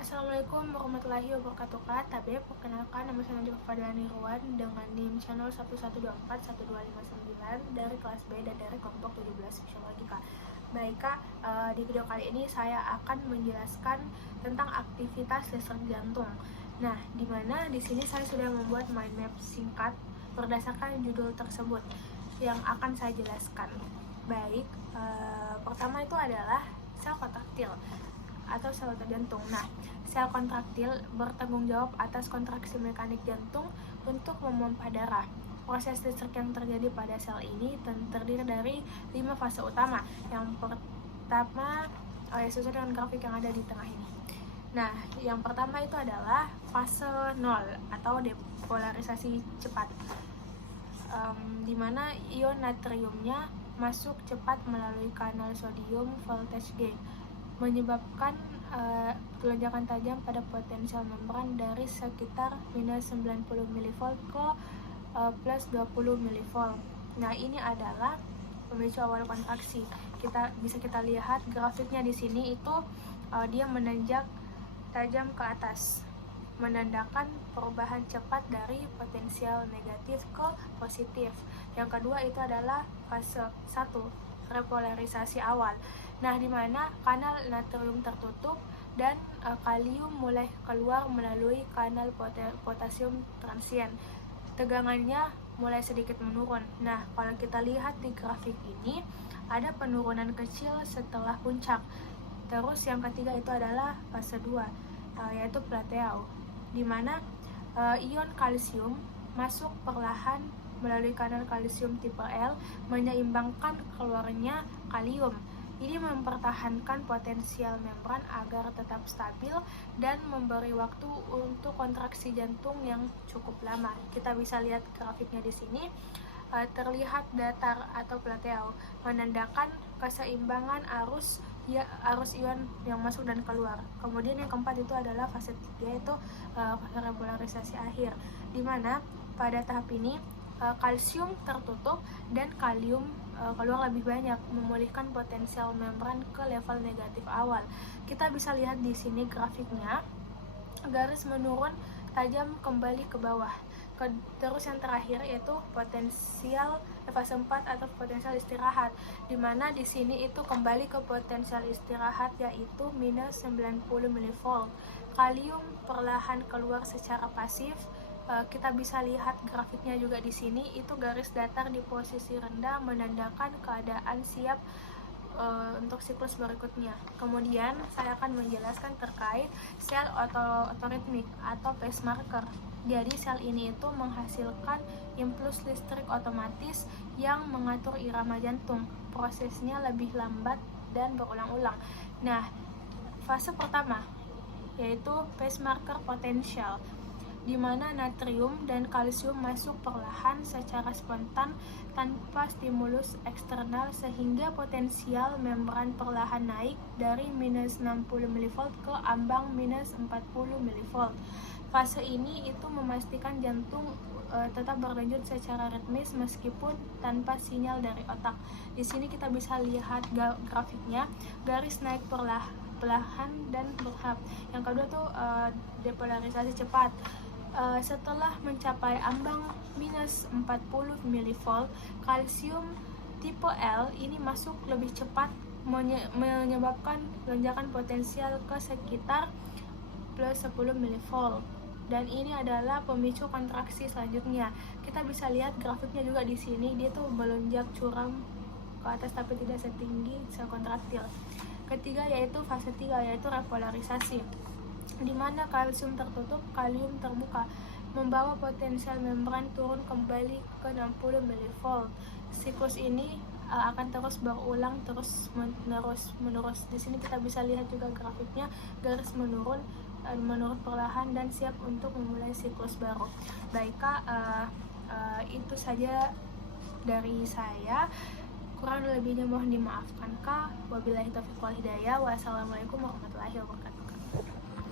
Assalamualaikum warahmatullahi wabarakatuh. Kak Tabe, perkenalkan nama saya Najwa Fadlani Ruan dengan NIM channel 1124129 dari kelas B dan dari kelompok 17 Fisiologi, Kak. Baik, Kak, di video kali ini saya akan menjelaskan tentang aktivitas listrik jantung. Nah, di mana di sini saya sudah membuat mind map singkat berdasarkan judul tersebut yang akan saya jelaskan. Baik, pertama itu adalah sel kontraktil atau sel otot jantung. Nah, sel kontraktil bertanggung jawab atas kontraksi mekanik jantung untuk memompa darah. Proses listrik yang terjadi pada sel ini terdiri dari 5 fase utama. Yang pertama, sesuai dengan grafik yang ada di tengah ini. Nah, yang pertama itu adalah fase 0 atau depolarisasi cepat, di mana ion natriumnya masuk cepat melalui kanal sodium voltage gain, menyebabkan lonjakan tajam pada potensial membran dari sekitar minus 90 mV ke plus 20 mV. Nah, ini adalah pemicu awal kontraksi. Kita lihat grafiknya di sini itu dia menanjak tajam ke atas, menandakan perubahan cepat dari potensial negatif ke positif. Yang kedua itu adalah fase 1, repolarisasi awal. Nah, di mana kanal natrium tertutup dan kalium mulai keluar melalui kanal potasium transien. Tegangannya mulai sedikit menurun. Nah, kalau kita lihat di grafik ini, ada penurunan kecil setelah puncak. Terus yang ketiga itu adalah fase 2, yaitu plateau, di mana ion kalsium masuk perlahan melalui kanal kalsium tipe L, menyeimbangkan keluarnya kalium. Ini mempertahankan potensial membran agar tetap stabil dan memberi waktu untuk kontraksi jantung yang cukup lama. Kita bisa lihat grafiknya di sini, terlihat datar atau plateau, menandakan keseimbangan arus ion yang masuk dan keluar. Kemudian yang keempat itu adalah fase 3, yaitu fase repolarisasi akhir, di mana pada tahap ini kalsium tertutup dan kalium keluar lebih banyak, memulihkan potensial membran ke level negatif awal. Kita bisa lihat di sini grafiknya, garis menurun tajam kembali ke bawah. Terus yang terakhir yaitu potensial fase 4 atau potensial istirahat, di mana di sini itu kembali ke potensial istirahat yaitu minus 90 mV. Kalium perlahan keluar secara pasif. Kita bisa lihat grafiknya juga di sini, itu garis datar di posisi rendah menandakan keadaan siap untuk siklus berikutnya. Kemudian saya akan menjelaskan terkait sel otoritmik atau pacemaker. Jadi sel ini itu menghasilkan impuls listrik otomatis yang mengatur irama jantung. Prosesnya lebih lambat dan berulang-ulang. Nah, fase pertama yaitu pacemaker potential, di mana natrium dan kalsium masuk perlahan secara spontan tanpa stimulus eksternal sehingga potensial membran perlahan naik dari minus 60 mV ke ambang minus 40 mV. Fase ini itu memastikan jantung tetap berdenyut secara ritmis meskipun tanpa sinyal dari otak. Di sini kita bisa lihat grafiknya, garis naik perlahan dan bertahap. Yang kedua tuh depolarisasi cepat. Setelah mencapai ambang minus 40 mV, kalsium tipe L ini masuk lebih cepat, menyebabkan lonjakan potensial ke sekitar plus 10 mV. Dan ini adalah pemicu kontraksi selanjutnya. Kita bisa lihat grafiknya juga di sini, dia tuh melonjak curam ke atas tapi tidak setinggi sel kontraktil. Ketiga yaitu fase 3, yaitu repolarisasi, di mana kalsium tertutup, kalium terbuka, membawa potensial membran turun kembali ke 60 mV. Siklus ini akan terus berulang menerus. Di sini kita bisa lihat juga grafiknya, garis menurun perlahan dan siap untuk memulai siklus baru. Baik, Kak, itu saja dari saya. Kurang lebihnya mohon dimaafkan, Kak. Wabillahi taufiq wal hidayah. Wassalamualaikum warahmatullahi wabarakatuh.